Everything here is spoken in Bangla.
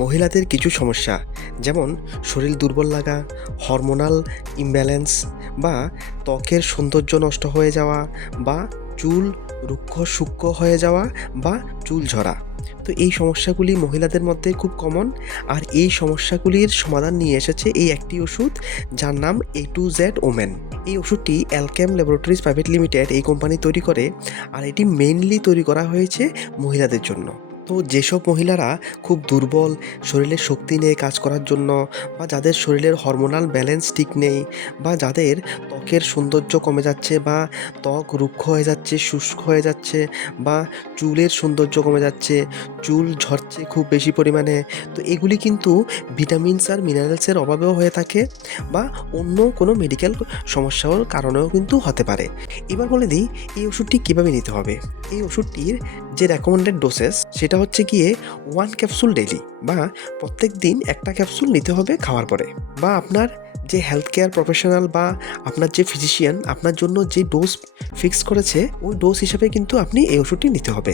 মহিলাদের কিছু সমস্যা, যেমন শরীর দুর্বল লাগা, হরমোনাল ইমব্যালেন্স বা ত্বকের সৌন্দর্য নষ্ট হয়ে যাওয়া বা চুল রুক্ষ শুষ্ক হয়ে যাওয়া বা চুল ঝরা। তো এই সমস্যাগুলি মহিলাদের মধ্যে খুব কমন। আর এই সমস্যাগুলির সমাধান নিয়ে এসেছে এই একটি ওষুধ, যার নাম A2Z ওমেন। এই ওষুধটি অ্যালকেম ল্যাবরেটরিজ প্রাইভেট লিমিটেড এই কোম্পানি তৈরি করে, আর এটি মেইনলি তৈরি করা হয়েছে মহিলাদের জন্য। তো যেসব মহিলারা খুব দুর্বল, শরীরে শক্তি নেই কাজ করার জন্য, বা যাদের শরীরের হরমোনাল ব্যালেন্স ঠিক নেই, বা যাদের ত্বকের সৌন্দর্য কমে যাচ্ছে বা ত্বক রুক্ষ হয়ে যাচ্ছে, শুষ্ক হয়ে যাচ্ছে, বা চুলের সৌন্দর্য কমে যাচ্ছে, চুল ঝরছে খুব বেশি পরিমাণে, তো এগুলি কিন্তু ভিটামিনস আর মিনারেলসের অভাবেও হয়ে থাকে, বা অন্য কোনো মেডিকেল সমস্যার কারণেও কিন্তু হতে পারে। এবার বলে দিই এই ওষুধটি কীভাবে নিতে হবে। এই ওষুধটির যে রেকমেন্ডেড ডোসেস সেটা হচ্ছে গিয়ে 1 ক্যাপসুল ডেইলি, বা প্রত্যেক দিন একটা ক্যাপসুল নিতে হবে খাওয়ার পরে, বা আপনার যে হেলথ কেয়ার প্রফেশনাল বা আপনার যে ফিজিশিয়ান আপনার জন্য যে ডোজ ফিক্স করেছে ওই ডোজ হিসাবে কিন্তু আপনি এই ওষুধটি নিতে হবে।